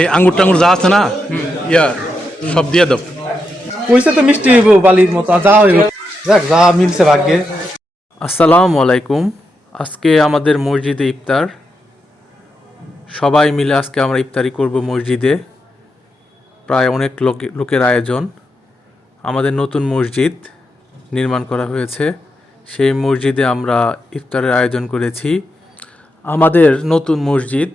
এই আঙ্গুর টাঙ্গুর যা আছে না, ইয়া সব দিয়ে দাও। কইছে তো মিষ্টি হইব বালির মতো, আর যা হইব দেখ যা মিলছে ভাগ্যে। আসসালামু আলাইকুম। আজকে আমাদের মসজিদে ইফতার। সবাই মিলে আজকে আমরা ইফতারি করব মসজিদে। প্রায় অনেক লোকের আয়োজন। আমাদের নতুন মসজিদ নির্মাণ করা হয়েছে, সেই মসজিদে আমরা ইফতারের আয়োজন করেছি। আমাদের নতুন মসজিদ,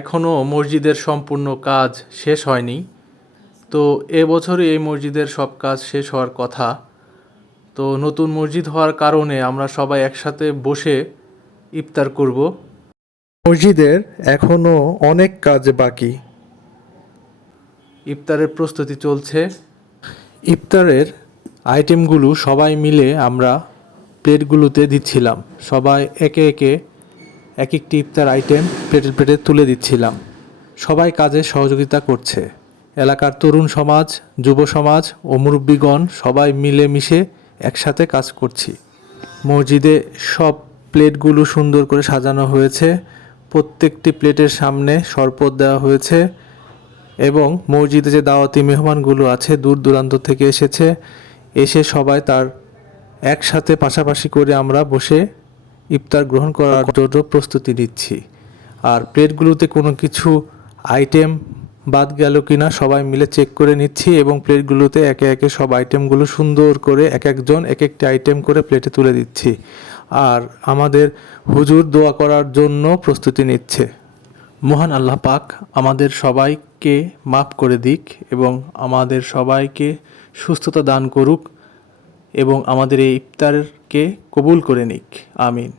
এখনও মসজিদের সম্পূর্ণ কাজ শেষ হয়নি। তো এবছরই এই মসজিদের সব কাজ শেষ হওয়ার কথা। তো নতুন মসজিদ হওয়ার কারণে আমরা সবাই একসাথে বসে ইফতার করব। মসজিদের এখনো অনেক কাজ বাকি। ইফতারের প্রস্তুতি চলছে। ইফতারের আইটেমগুলো সবাই মিলে আমরা প্লেটগুলোতে দিচ্ছিলাম। সবাই একে একে এক একটি ইফতার আইটেম প্লেটে প্লেটে তুলে দিচ্ছিলাম। সবাই কাজে সহযোগিতা করছে। এলাকার তরুণ সমাজ, যুব সমাজ ও মুরব্বীগণ সবাই মিলেমিশে একসাথে কাজ করছি। মসজিদে সব প্লেটগুলো সুন্দর করে সাজানো হয়েছে। প্রত্যেকটি প্লেটের সামনে শরবত দেওয়া হয়েছে এবং মসজিদে যে দাওয়াতি মেহমানগুলো আছে দূর দূরান্ত থেকে এসে সবাই তার একসাথে পাশাপাশি করে আমরা বসে ইফতার গ্রহণ করার জন্য প্রস্তুতি নিচ্ছি। আর প্লেটগুলোতে কোনো কিছু আইটেম বাদ গেল কিনা সবাই মিলে চেক করে নিচ্ছি এবং প্লেটগুলোতে একে একে সব আইটেমগুলো সুন্দর করে এক একজন এক একটি আইটেম করে প্লেটে তুলে দিচ্ছি। আর আমাদের হুজুর দোয়া করার জন্য প্রস্তুতি নিচ্ছে। মহান আল্লাহ পাক আমাদের সবাইকে মাফ করে দিক এবং আমাদের সবাইকে সুস্থতা দান করুক এবং আমাদের এই ইফতারকে কবুল করে নিক। আমিন।